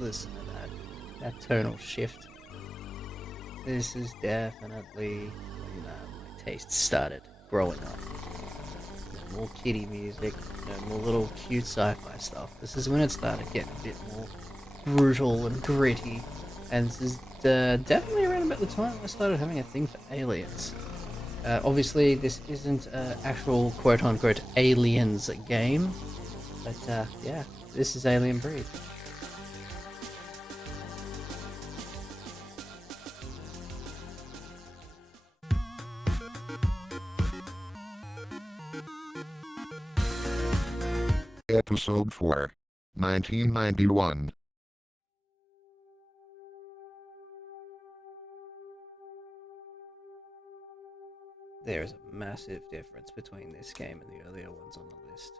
Listen to that tonal shift. This is definitely when my taste started growing up. More kiddie music, more little cute sci-fi stuff. This is when it started getting a bit more brutal and gritty, and this is definitely around about the time I started having a thing for aliens. Obviously, this isn't an actual quote-unquote aliens game, but yeah, this is Alien Breed. Episode 4, 1991. There is a massive difference between this game and the earlier ones on the list.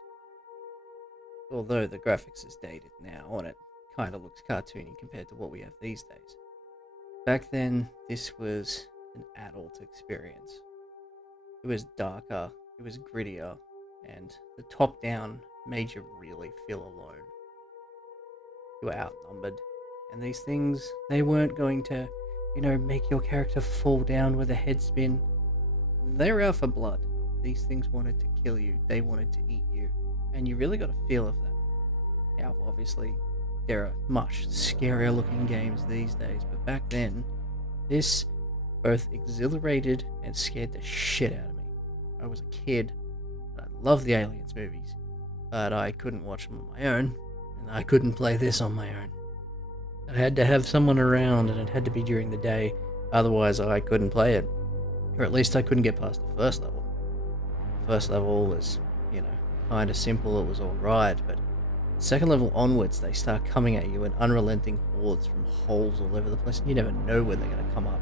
Although the graphics is dated now, and it kind of looks cartoony compared to what we have these days. Back then, this was an adult experience. It was darker, it was grittier, and the top-down made you really feel alone. You were outnumbered, and these things, they weren't going to, make your character fall down with a head spin. They were out for blood. These things wanted to kill you, they wanted to eat you, and you really got a feel of that. Now, obviously, there are much scarier looking games these days, but back then, this both exhilarated and scared the shit out of me. I was a kid, and I loved the Aliens movies, but I couldn't watch them on my own, and I couldn't play this on my own. I had to have someone around, and it had to be during the day, otherwise I couldn't play it. Or at least I couldn't get past the first level. The first level was, kind of simple, it was alright, but second level onwards, they start coming at you in unrelenting hordes from holes all over the place, and you never know when they're going to come up.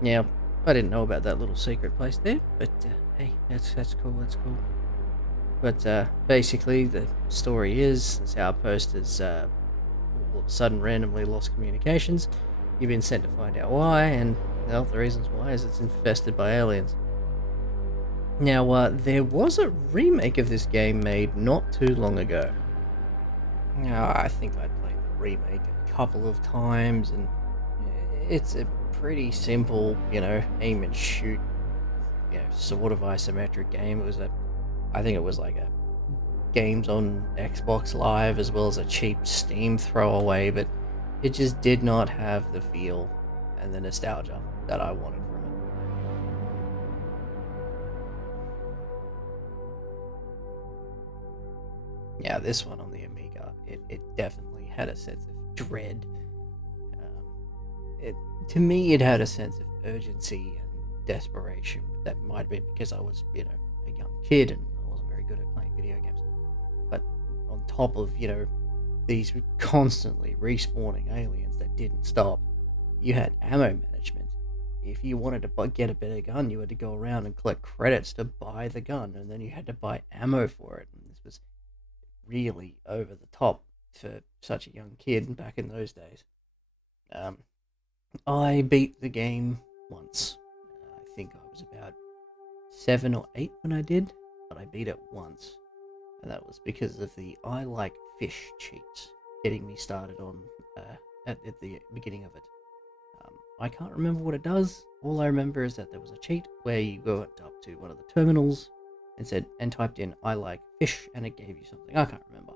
Yeah, I didn't know about that little secret place there, but hey, that's cool, that's cool. But basically, the story is our post has all of a sudden randomly lost communications. You've been sent to find out why, and well, the reasons why is it's infested by aliens. Now, there was a remake of this game made not too long ago. Now, I think I played the remake a couple of times, and it's a pretty simple, aim and shoot, sort of isometric game. I think it was like a games on Xbox Live as well as a cheap Steam throwaway, but it just did not have the feel and the nostalgia that I wanted from it. Yeah, this one on the Amiga, it definitely had a sense of dread. To me, it had a sense of urgency and desperation. That might have been because I was, a young kid and I wasn't very good at playing video games. But on top of, these constantly respawning aliens that didn't stop, you had ammo management. If you wanted to get a better gun, you had to go around and collect credits to buy the gun, and then you had to buy ammo for it. And this was really over the top for such a young kid back in those days. I beat the game once. I think I was about 7 or 8 when I did, but I beat it once. And that was because of the I like fish cheats getting me started on at the beginning of it. I can't remember what it does. All I remember is that there was a cheat where you went up to one of the terminals and typed in I like fish, and it gave you something. I can't remember.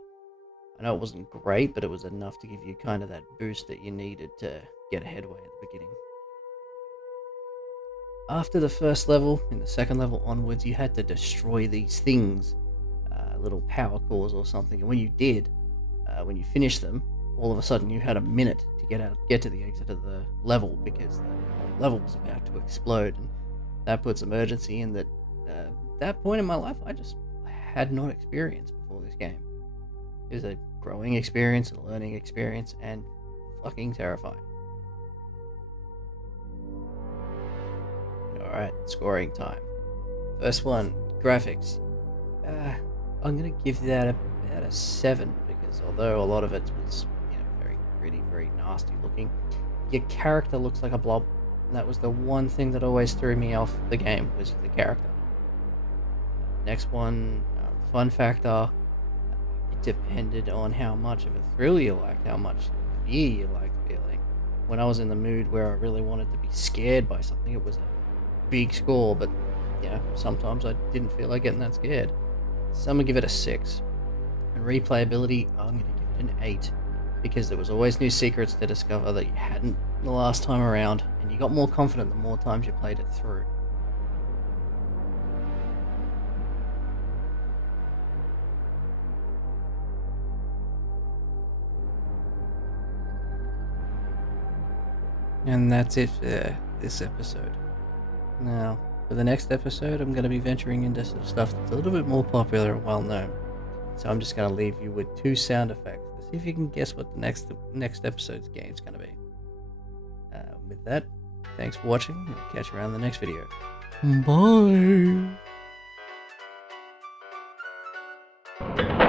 I know it wasn't great, but it was enough to give you kind of that boost that you needed to get a headway at the beginning. After the first level, in the second level onwards, you had to destroy these things, little power cores or something, and when you did, when you finished them, all of a sudden you had a minute to get to the exit of the level, because the whole level was about to explode, and that put some urgency in that. That point in my life, I just had not experienced before this game. It was a growing experience, a learning experience, and fucking terrifying. Alright, scoring time. First one, graphics. I'm gonna give that about a 7, because although a lot of it was, very gritty, very nasty looking, your character looks like a blob. And that was the one thing that always threw me off the game, was the character. Next one, fun factor. depended on how much of a thrill you liked, how much fear you liked feeling. When I was in the mood where I really wanted to be scared by something, it was a big score, but sometimes I didn't feel like getting that scared. So I'm gonna give it a 6. And replayability, I'm gonna give it an 8. Because there was always new secrets to discover that you hadn't the last time around, and you got more confident the more times you played it through. And that's it for this episode. Now, for the next episode, I'm going to be venturing into some stuff that's a little bit more popular and well known. So I'm just going to leave you with 2 sound effects to see if you can guess what the next episode's game is going to be. With that, thanks for watching, and I'll catch you around the next video. Bye!